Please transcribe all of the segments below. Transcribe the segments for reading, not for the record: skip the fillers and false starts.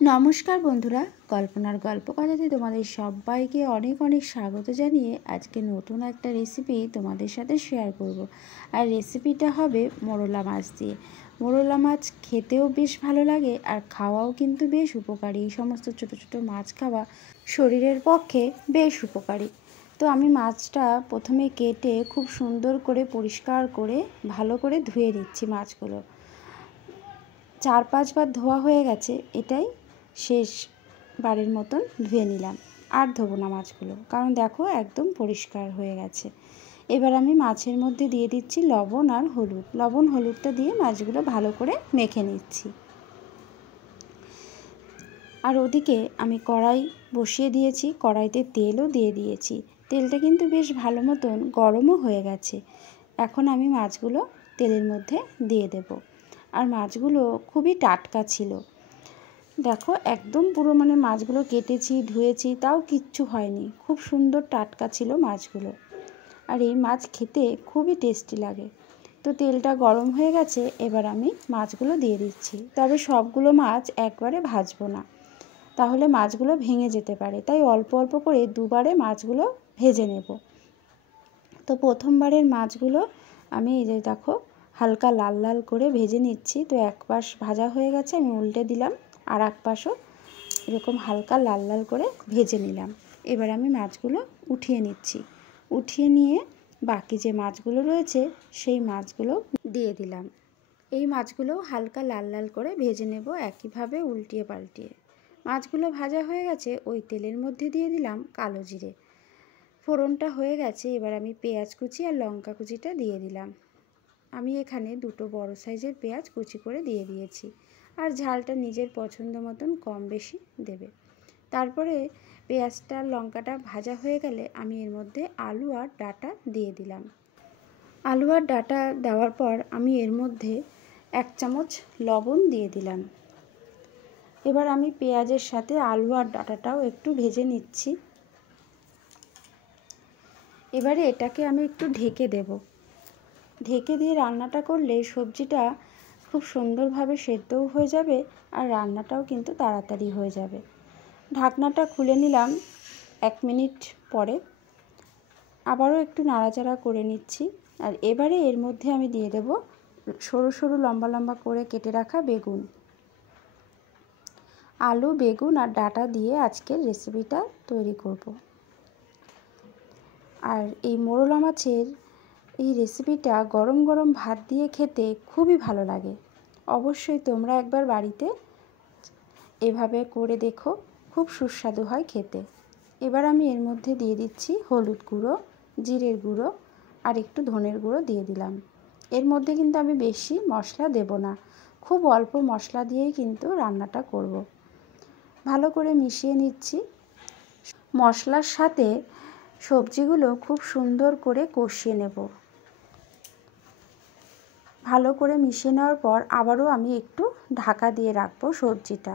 নমস্কার বন্ধুরা, কল্পনার গল্প কথাতে তোমাদের সবাইকে অনেক অনেক স্বাগত জানিয়ে আজকে নতুন একটা রেসিপি তোমাদের সাথে শেয়ার করব। আর রেসিপিটা হবে মোরলা মাছ দিয়ে। মোরলা মাছ খেতেও বেশ ভালো লাগে আর খাওয়াও কিন্তু বেশ উপকারী। এই সমস্ত ছোট ছোট মাছ খাওয়া শরীরের পক্ষে বেশ উপকারী। তো আমি মাছটা প্রথমে কেটে খুব সুন্দর করে পরিষ্কার করে ভালো করে ধুয়ে নিচ্ছি। মাছগুলো 4-5 বার ধোয়া হয়ে গেছে, এটাই শেষ বারের মতন ধুয়ে নিলাম। আর ধোবো না মাছগুলো, কারণ দেখো একদম পরিষ্কার হয়ে গেছে। এবার আমি মাছের মধ্যে দিয়ে দিচ্ছি লবণ আর হলুদ। লবণ হলুদটা দিয়ে মাছগুলো ভালো করে মেখে নিচ্ছি। আর ওদিকে আমি কড়াই বসিয়ে দিয়েছি, কড়াইতে তেলও দিয়ে দিয়েছি। তেলটা কিন্তু বেশ ভালো মতন গরমও হয়ে গেছে। এখন আমি মাছগুলো তেলের মধ্যে দিয়ে দেব। আর মাছগুলো খুবই টাটকা ছিল। দেখো একদম পুরো মাছগুলো কেটেছি, ধুয়েছি, তাও কিচ্ছু হয়নি। খুব সুন্দর টাটকা ছিল মাছগুলো। আর এই মাছ খেতে খুবই টেস্টি লাগে। তো তেলটা গরম হয়ে গেছে, এবার আমি মাছগুলো দিয়ে দিচ্ছি। তবে সবগুলো মাছ একবারে ভাজবো না, তাহলে মাছগুলো ভেঙে যেতে পারে। তাই অল্প অল্প করে দুবারে মাছগুলো ভেজে নেব। তো প্রথমবারের মাছগুলো আমি এই যে দেখো হালকা লাল লাল করে ভেজে নিচ্ছি। তো এক পাশ ভাজা হয়ে গেছে, আমি উল্টে দিলাম। আর এক পাশও এরকম হালকা লাল লাল করে ভেজে নিলাম। এবার আমি মাছগুলো উঠিয়ে নিচ্ছি। উঠিয়ে নিয়ে বাকি যে মাছগুলো রয়েছে সেই মাছগুলো দিয়ে দিলাম। এই মাছগুলো হালকা লাল লাল করে ভেজে নেব, একইভাবে উল্টিয়ে পাল্টিয়ে। মাছগুলো ভাজা হয়ে গেছে, ওই তেলের মধ্যে দিয়ে দিলাম কালো জিরে। ফোড়নটা হয়ে গেছে, এবার আমি পেঁয়াজ কুচি আর লঙ্কা কুচিটা দিয়ে দিলাম। আমি এখানে 2 বড় সাইজের পেঁয়াজ কুচি করে দিয়ে দিয়েছি। আর ঝালটা নিজের পছন্দ মতন কম বেশি দেবে। তারপরে পেঁয়াজটা লঙ্কাটা ভাজা হয়ে গেলে আমি এর মধ্যে আলু আর ডাঁটা দিয়ে দিলাম। আলু আর ডাঁটা দেওয়ার পর আমি এর মধ্যে 1 চামচ লবণ দিয়ে দিলাম। এবার আমি পেঁয়াজের সাথে আলু আর ডাঁটাটাও একটু ভেজে নিচ্ছি। এবারে এটাকে আমি একটু ঢেকে দেব। ঢেকে দিয়ে রান্নাটা করলে সবজিটা খুব সুন্দরভাবে সেদ্ধও হয়ে যাবে আর রান্নাটাও কিন্তু তাড়াতাড়ি হয়ে যাবে। ঢাকনাটা খুলে নিলাম 1 মিনিট পরে। আবারও একটু নাড়াচাড়া করে নিচ্ছি। আর এবারে এর মধ্যে আমি দিয়ে দেব সরু সরু লম্বা লম্বা করে কেটে রাখা বেগুন। আলু, বেগুন আর ডাঁটা দিয়ে আজকের রেসিপিটা তৈরি করব। আর এই মোরলা মাছের এই রেসিপিটা গরম গরম ভাত দিয়ে খেতে খুবই ভালো লাগে। অবশ্যই তোমরা একবার বাড়িতে এভাবে করে দেখো, খুব সুস্বাদু হয় খেতে। এবার আমি এর মধ্যে দিয়ে দিচ্ছি হলুদ গুঁড়ো, জিরের গুঁড়ো আর একটু ধনের গুঁড়ো দিয়ে দিলাম। এর মধ্যে কিন্তু আমি বেশি মশলা দেব না, খুব অল্প মশলা দিয়েই কিন্তু রান্নাটা করব। ভালো করে মিশিয়ে নিচ্ছি। মশলার সাথে সবজিগুলো খুব সুন্দর করে কষিয়ে নেব। ভালো করে মিশিয়ে নেওয়ার পর আবারও আমি একটু ঢাকা দিয়ে রাখবো সবজিটা।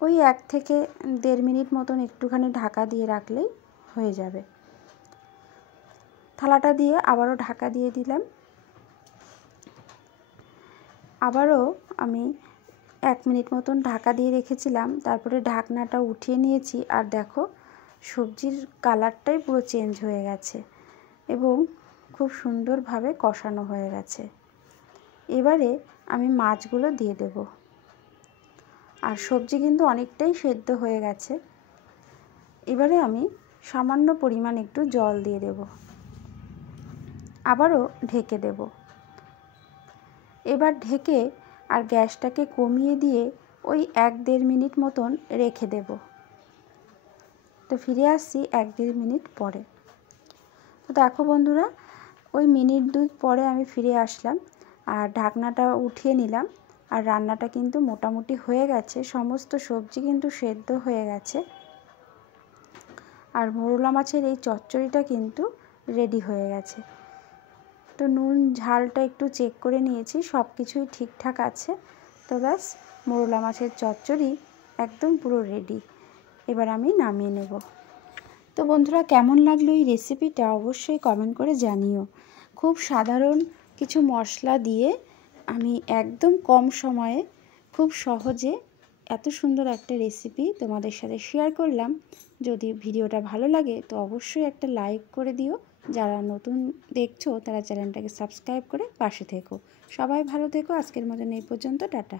ওই 1 থেকে 1.5 মিনিট মতন একটুখানি ঢাকা দিয়ে রাখলেই হয়ে যাবে। থালাটা দিয়ে আবারও ঢাকা দিয়ে দিলাম। আবারও আমি 1 মিনিট মতন ঢাকা দিয়ে রেখেছিলাম। তারপরে ঢাকনাটা উঠিয়ে নিয়েছি। আর দেখো সবজির কালারটাই পুরো চেঞ্জ হয়ে গেছে এবং খুব সুন্দরভাবে কষানো হয়ে গেছে। এবারে আমি মাছগুলো দিয়ে দেব। আর সবজি কিন্তু অনেকটাই সেদ্ধ হয়ে গেছে। এবারে আমি সামান্য পরিমাণ একটু জল দিয়ে দেব। আবারও ঢেকে দেব। এবার ঢেকে আর গ্যাসটাকে কমিয়ে দিয়ে ওই 1-1.5 মিনিট মতন রেখে দেব। তো ফিরে আসছি 1-1.5 মিনিট পরে। তো দেখো বন্ধুরা, ওই মিনিট 2 পরে আমি ফিরে আসলাম আর ঢাকনাটা উঠিয়ে নিলাম। আর রান্নাটা কিন্তু মোটামুটি হয়ে গেছে, সমস্ত সবজি কিন্তু সেদ্ধ হয়ে গেছে। আর মোরলা মাছের এই চচ্চড়িটা কিন্তু রেডি হয়ে গেছে। তো নুন ঝালটা একটু চেক করে নিয়েছি, সব কিছুই ঠিকঠাক আছে। তো ব্যাস, মোরলা মাছের চচ্চড়ি একদম পুরো রেডি। এবার আমি নামিয়ে নেব। তো বন্ধুরা, কেমন লাগলো এই রেসিপিটা অবশ্যই কমেন্ট করে জানিও। খুব সাধারণ কিছু মশলা দিয়ে আমি একদম কম সময়ে খুব সহজে এত সুন্দর একটা রেসিপি তোমাদের সাথে শেয়ার করলাম। যদি ভিডিওটা ভালো লাগে তো অবশ্যই একটা লাইক করে দিও। যারা নতুন দেখছো তারা চ্যানেলটাকে সাবস্ক্রাইব করে পাশে থেকো। সবাই ভালো থেকো। আজকের মতন এই পর্যন্ত, টাটা।